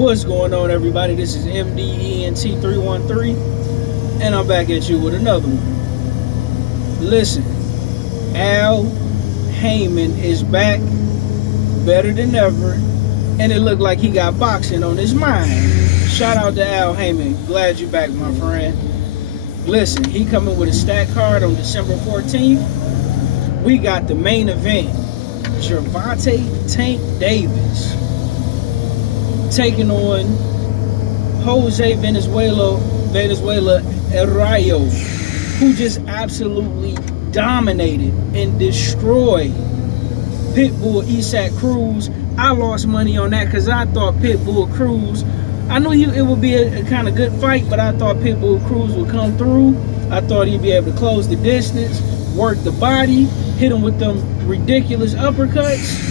What's going on, everybody? This is MDENT313, and I'm back at you with another one. Listen, Al Haymon is back, better than ever, and it looked like he got boxing on his mind. Shout out to Al Haymon. Glad you back, my friend. Listen, he coming with a stat card on December 14th. We got the main event, Gervonta Tank Davis taking on Jose Venezuela Arroyo, who just absolutely dominated and destroyed Pitbull Isaac Cruz. I lost money on that because I thought Pitbull Cruz, I knew it would be a kind of good fight, but I thought Pitbull Cruz would come through. I thought he'd be able to close the distance, work the body, hit him with them ridiculous uppercuts.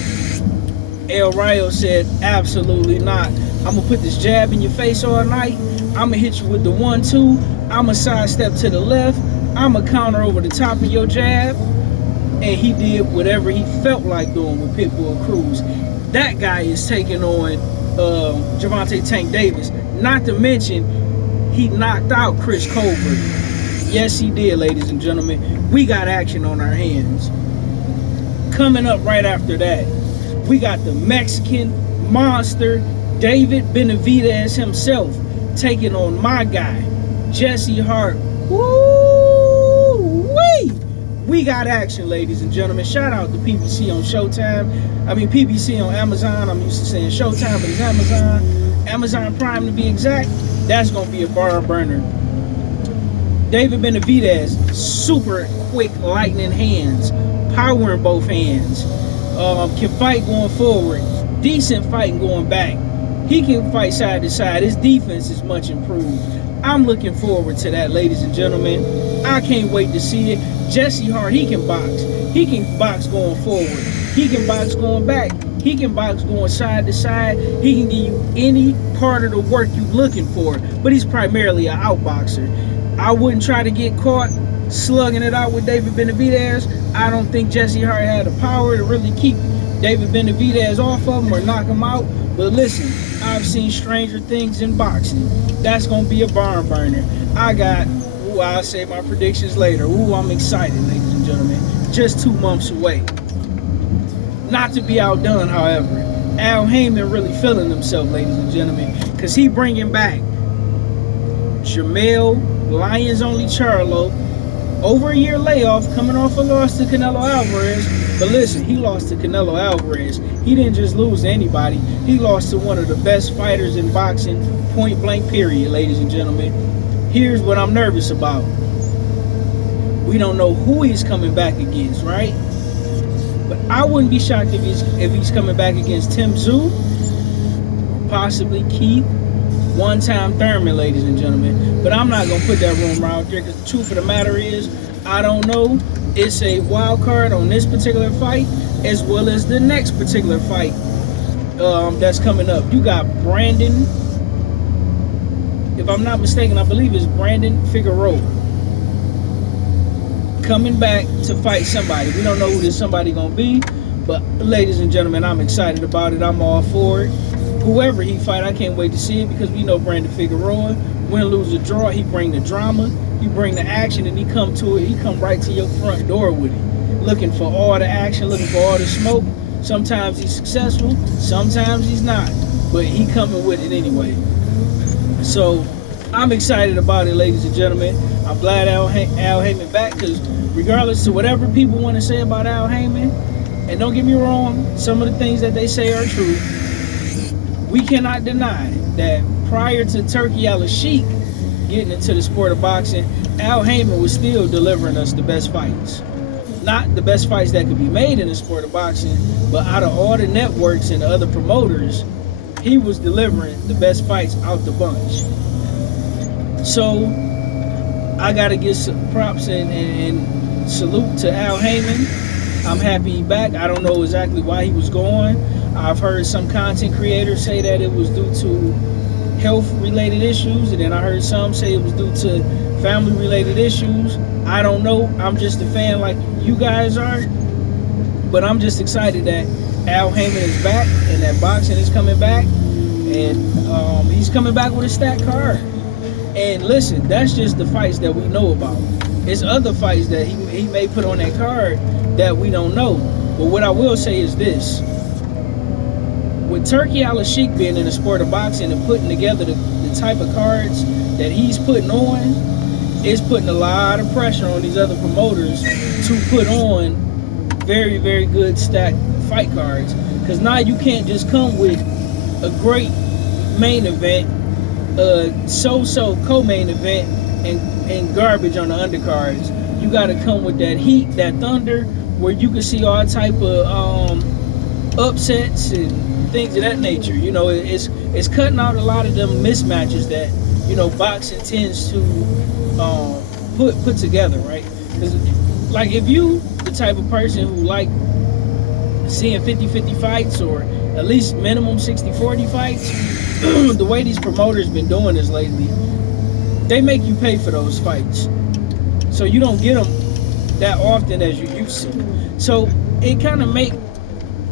El Rayo said, absolutely not. I'm going to put this jab in your face all night. I'm going to hit you with the 1-2. I'm going to sidestep to the left. I'm going to counter over the top of your jab. And he did whatever he felt like doing with Pitbull Cruz. That guy is taking on Gervonta Tank Davis. Not to mention, he knocked out Chris Colbert. Yes, he did, ladies and gentlemen. We got action on our hands. Coming up right after that, we got the Mexican monster, David Benavidez himself, taking on my guy, Jesse Hart. Woo-wee! We got action, ladies and gentlemen. Shout out to PBC on Showtime. I mean, PBC on Amazon. I'm used to saying Showtime, but it's Amazon. Amazon Prime to be exact. That's going to be a bar burner. David Benavidez, super quick lightning hands, power in both hands. Can fight going forward, decent fighting going back. He can fight side to side. His defense is much improved. I'm looking forward to that, ladies and gentlemen. I can't wait to see it. Jesse Hart, he can box. He can box going forward. He can box going back. He can box going side to side. He can give you any part of the work you're looking for, but he's primarily an outboxer. I wouldn't try to get caught slugging it out with David Benavidez. I don't think Jesse Hart had the power to really keep David Benavidez off of him or knock him out. But listen, I've seen stranger things in boxing. That's going to be a barn burner. I'll say my predictions later. I'm excited, ladies and gentlemen. Just 2 months away. Not to be outdone, however. Al Haymon really feeling himself, ladies and gentlemen, because he bringing back Jamel Lions Only Charlo, over a year layoff, coming off a loss to Canelo Alvarez. But listen, he lost to Canelo Alvarez. He didn't just lose to anybody. He lost to one of the best fighters in boxing, point blank period, ladies and gentlemen. Here's what I'm nervous about. We don't know who he's coming back against, right? But I wouldn't be shocked if he's coming back against Tim Tszyu, possibly Keith, one-time Thurman, ladies and gentlemen. But I'm not going to put that rumor out there because the truth of the matter is, I don't know. It's a wild card on this particular fight as well as the next particular fight that's coming up. You got Brandon, if I'm not mistaken, I believe it's Brandon Figueroa, coming back to fight somebody. We don't know who this somebody going to be, but ladies and gentlemen, I'm excited about it. I'm all for it. Whoever he fight, I can't wait to see it because we know Brandon Figueroa, win, lose, or draw, he bring the drama, he bring the action, and he come right to your front door with it. Looking for all the action, looking for all the smoke. Sometimes he's successful, sometimes he's not, but he coming with it anyway. So I'm excited about it, ladies and gentlemen. I'm glad Al Haymon back because regardless to whatever people want to say about Al Haymon, and don't get me wrong, some of the things that they say are true, we cannot deny that prior to Turkey Al-Sheikh getting into the sport of boxing, Al Haymon was still delivering us the best fights. Not the best fights that could be made in the sport of boxing, but out of all the networks and the other promoters, he was delivering the best fights out the bunch. So I got to give some props and salute to Al Haymon. I'm happy he's back. I don't know exactly why he was gone. I've heard some content creators say that it was due to health-related issues, and then I heard some say it was due to family-related issues. I don't know. I'm just a fan like you guys are. But I'm just excited that Al Haymon is back and that boxing is coming back. and he's coming back with a stacked card. And listen, that's just the fights that we know about. It's other fights that he may put on that card that we don't know. But what I will say is this: with Turki Al-Sheikh being in the sport of boxing and putting together the type of cards that he's putting on, it's putting a lot of pressure on these other promoters to put on very, very good stacked fight cards. Because now you can't just come with a great main event, so-so co-main event, and garbage on the undercards. You got to come with that heat, that thunder, where you can see all type of upsets and things of that nature. You know, it's cutting out a lot of them mismatches that, you know, boxing tends to put together, right? 'Cause, like, if you the type of person who like seeing 50-50 fights, or at least minimum 60-40 fights, the way these promoters been doing this lately, they make you pay for those fights, so you don't get them that often as you used to. So it kind of make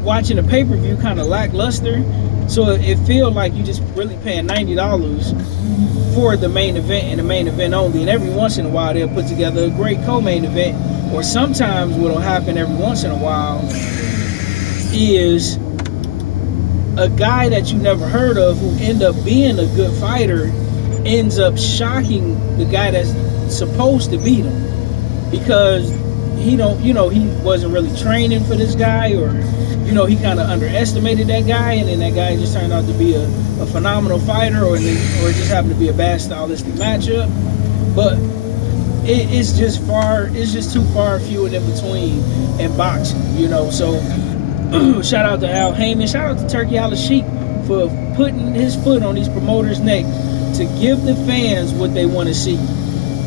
watching a pay-per-view kind of lackluster. So it feels like you just really paying $90 for the main event and the main event only. And every once in a while they'll put together a great co-main event. Or sometimes what'll happen every once in a while is a guy that you never heard of who end up being a good fighter ends up shocking the guy that's supposed to beat him, because he wasn't really training for this guy, or he kind of underestimated that guy, and then that guy just turned out to be a phenomenal fighter, or it just happened to be a bad stylistic matchup. But it's just too far few and in between in boxing, so shout out to Al Haymon, shout out to Turki Al-Sheikh for putting his foot on these promoters' neck to give the fans what they want to see.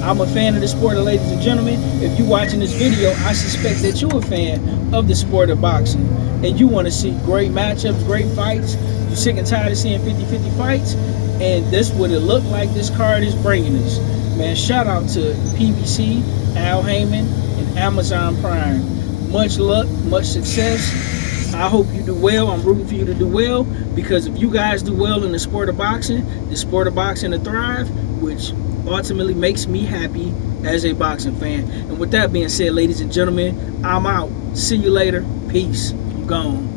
I'm a fan of the sport, ladies and gentlemen. If you're watching this video, I suspect that you're a fan of the sport of boxing, and you want to see great matchups, great fights. You're sick and tired of seeing 50-50 fights, and this what it looked like this card is bringing us. Man, shout out to PBC, Al Haymon, and Amazon Prime. Much luck, much success. I hope you do well. I'm rooting for you to do well, because if you guys do well in the sport of boxing to thrive, which ultimately makes me happy as a boxing fan. And with that being said, ladies and gentlemen, I'm out. See you later. Peace. I'm gone.